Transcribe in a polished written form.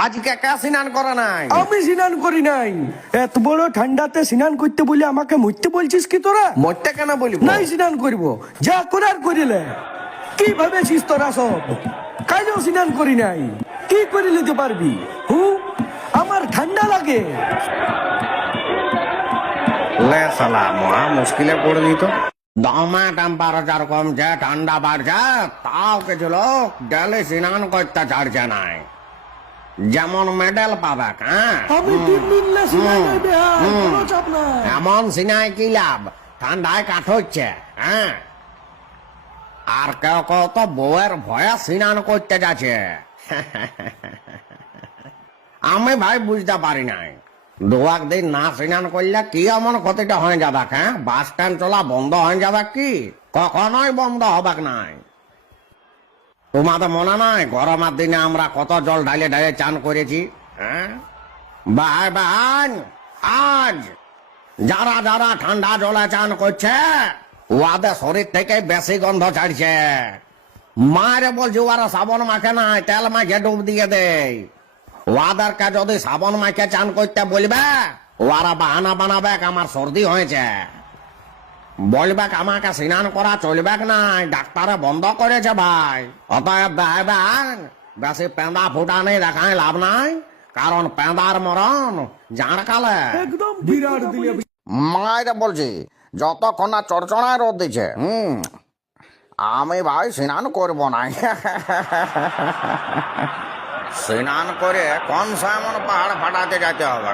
আজকে কে স্নান করে নাই? আমি স্নান করি নাই। এত বড় ঠান্ডাতে স্নান করতে বলে আমাকে মরতে বলছিস কি তোরা? মরতে কেন বলবো? নাই স্নান করব, যা করার করিলে। কি ভাবেছিস তোরা সব? কাইলেও স্নান করি নাই, কি করে নিতে পারবি? আমার ঠান্ডা লাগে। লে শালা মহা মুশকিলে পড়ে দিত। দমে টেম্পারেচার কমছে, ঠান্ডা বাড়ছে, তাও কিছু লোক ডেলি স্নান করতে ছাড়ছে নাই। যেমন মেডেল পাবে। হ্যাঁ, আমি 3 দিন না স্নান করবে, কোনো চাপ নাই। এমন সিনাই কি লাভ? ঠান্ডায় কাঠ হচ্ছে। হ্যাঁ, আর কেউ কেউ তো বউয়ের ভয়ে স্নান করতে যাচ্ছে। আমি ভাই বুঝতে পারি নাই, 2 দিন না স্নান করলে কি এমন ক্ষতিটা হয়ে যাবে? হ্যাঁ, বাস স্ট্যান্ড চলা বন্ধ হয়ে যাবে কি? কখনোই বন্ধ হবে নাই। তোমাদের মনে নাই গরমের দিনে আমরা কত জল ঢালে ঢালে চান করেছি? হ্যাঁ ভাই বান, আজ যারা যারা ঠান্ডা জলে চান করছে ওদের শরীর থেকে বেশি গন্ধ ছাড়ছে। মারে বলছি ওরা সাবন মাখে নাই, তেল মাখে ডুব দিয়ে দেয়। ওদেরকে যদি সাবন মাখে চান করতে বলবে, ওরা বাহানা বানাবে আমার সর্দি হয়েছে, বলবে আমাকে স্নান করা চলবে নাই, ডাক্তারে বন্ধ করেছে ভাই। অতএব ভাই বান, বেশি পেঁদা ফুটানি দেখায় লাভ নাই, কারণ পেঁদার মরণ জাঁড় কালে। একদম বিরাট দিলে। মায়েরা বলছি যতক্ষণ না চড়চড়ায় রোদ দিচ্ছে, আমি ভাই স্নান করবো না। স্নান করে কোন সময় পাহাড় ফাটাতে যেতে হবে?